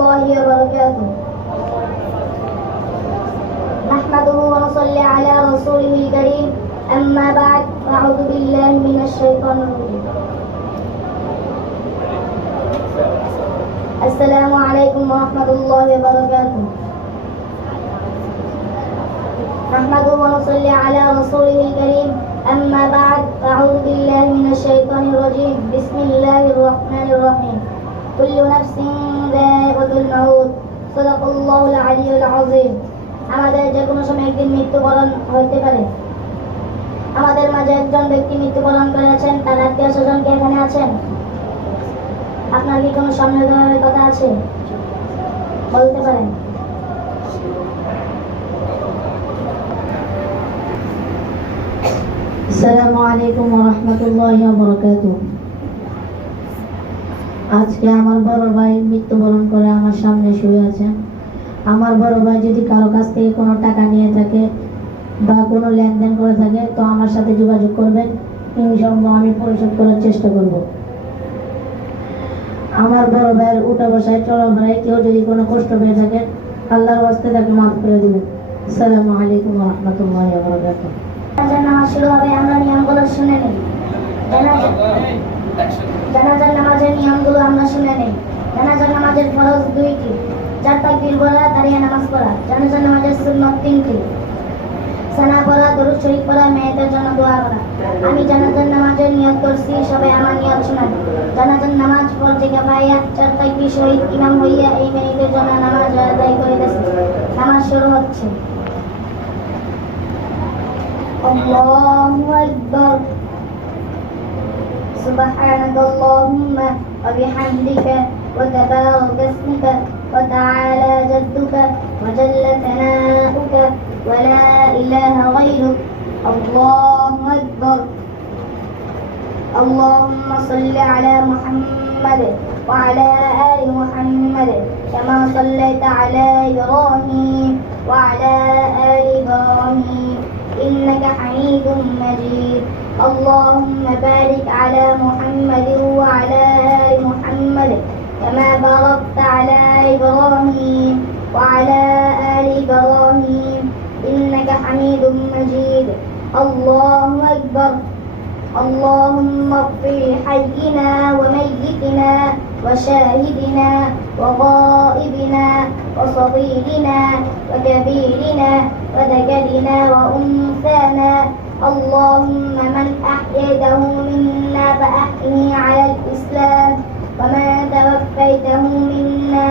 الله وبركاته. نحمده ونصلي على رسوله الكريم. أما بعد، أعوذ بالله من الشيطان الرجيم. السلام عليكم ورحمة الله وبركاته. نحمده ونصلي على رسوله الكريم. أما بعد، أعوذ بالله من الشيطان الرجيم. بسم الله الرحمن الرحيم. كل نفس ذائقة الموت. صدق الله العلي العظيم. আমাদের যে কোনো সময় একদিন মৃত্যুবরণ হতে পারে। আমাদের মাঝে একজন ব্যক্তি মৃত্যুবরণ করেছেন, তার আত্মীয় স্বজন কি এখানে আছেন? আপনার কি কোনো সম্মেলনের কথা আছে? বলতে পারেন। আসসালামু আলাইকুম ওয়া রাহমাতুল্লাহি ওয়া বারাকাতুহু। আজকে আমার বড় ভাই মৃত্যুবরণ করে আমার সামনে শুয়ে আছেন। আমার বড় ভাই যদি কারো কাছ থেকে কোনো টাকা নিয়ে থাকে বা কোনো লেনদেন করে থাকে তো আমার সাথে যোগাযোগ করবেন, ইনশাআল্লাহ আমি পরিশোধ করার চেষ্টা করব। আমার বড় ভাইয়ের উঠা বসায় চলাফেরায় কেউ যদি কোনো কষ্ট পেয়ে থাকে আল্লাহর ওয়াস্তে তাকে মাফ করে দিবেন। আসসালামু আলাইকুম ওয়া রাহমাতুল্লাহি ওয়া বারাকাতুহু। নামাজ শুরু হবে, আমরা নিয়মগুলো শুনে নেই। জানাজার নামাজের নিয়মগুলো আমরা শুনে নেই। জানাজার নামাজের ফরজ 2টি। 4 তাকবীর পড়া, দাঁড়িয়ে নামাজ পড়া। জানাজার নামাজের সুন্নাত 3টি। সানা পড়া, দরুদ শরীফ পড়া, মেয়েদের জন্য দোয়া করা। আমি জানাজার নামাজের নিয়ত করছি, সবাই আমার নিয়ত শোনান। জানাজার নামাজ ফরজে কিফায়া, 4 তাকবীর শহীদ ইমাম হইয়া এই মেয়েদের জন্য নামাজ আদায় করিতেছে। নামাজ শুরু হচ্ছে। আল্লাহু আকবার। سبحانك اللهم وبحمدك وتبارك اسمك وتعالى جدك وجل ثناؤك ولا إله غيرك. الله أكبر. اللهم صل على محمد وعلى آل محمد كما صليت على إبراهيم وعلى آل إبراهيم إنك حميد مجيد. اللهم بارك على محمد وعلى آل محمد كما باركت على إبراهيم وعلى آل إبراهيم إنك حميد مجيد. الله أكبر. اللهم اغفر لحينا وميتنا وشاهدنا وغائبنا وصغيرنا وكبيرنا وذكرنا وأنثانا. اللهم من أحييته منا فأحيه على الإسلام ومن توفيته منا